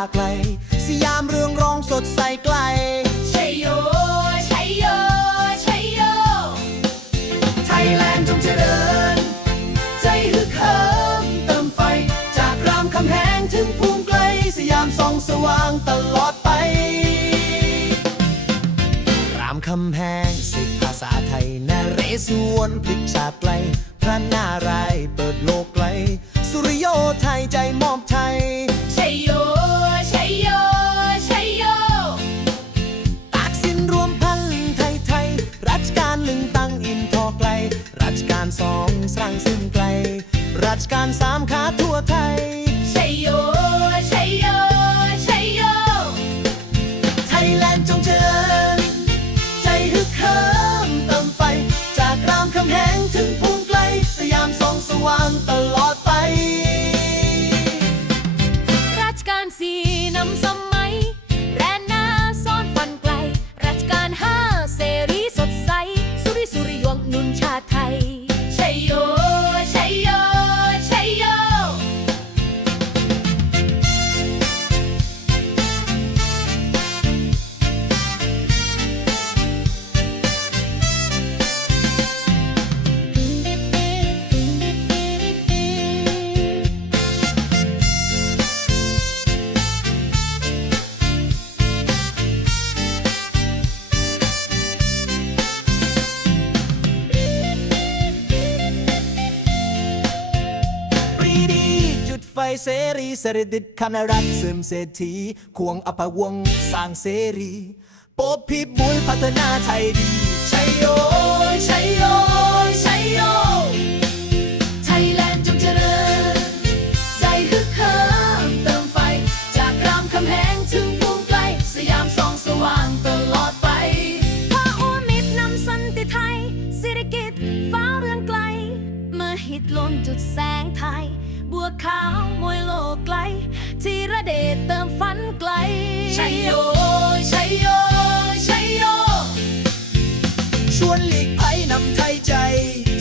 าไกล สยามเรืองรองสดใสไกลชัยโยชัยโยชัยโย ไทยแลนด์จงเจริญ ใจฮึกเหิมเติมไฟ จากรามคำแหงถึงภูมิไกล สยามส่องสว่างตลอดไป รามคำแหงสิทธิภาษาไทยนเรศวรพลิกชาติไกล พระนารายณ์เปิดโลกไกล สุริโยไทยใจมอบ กาลสองสร้างซึ่งไกล รัชกาลสามขาทั่วไทยชัยโยชัยโยชัยโย ไทยแลนด์จงเจริญ ใจฮึกเหิมเติมไฟ จากรามคำแหงถึงภูมิไกล สยามส่องสว่างตลอด เสรีเสรดิตคณรัฐเสริมเศรษฐีควงอภวงสร้างเสรีโป๊บพิบูลพัฒนาไทยดีชัยโยชัยโยชัยโยไทยแลนด์จงเจริญ ใจฮึกเหิมเติมไฟ จากรามคำแหงถึงภูมิไกล สยามส่องสว่างตลอดไปพระโอมิตรนำสันติไทยเศรษฐกิจฟ้าเรืองไกลมาหิดลนจุดแสงไทย บัวขาวมวยโลกไกลทีระเดชเติมฝันไกลใช่โยใช่โยใช่โย ชวนหลีกภัยนำไทยใจ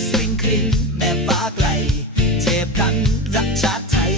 สวิงครินแม่ฟ้าไกล เทพกันรักชาติไทย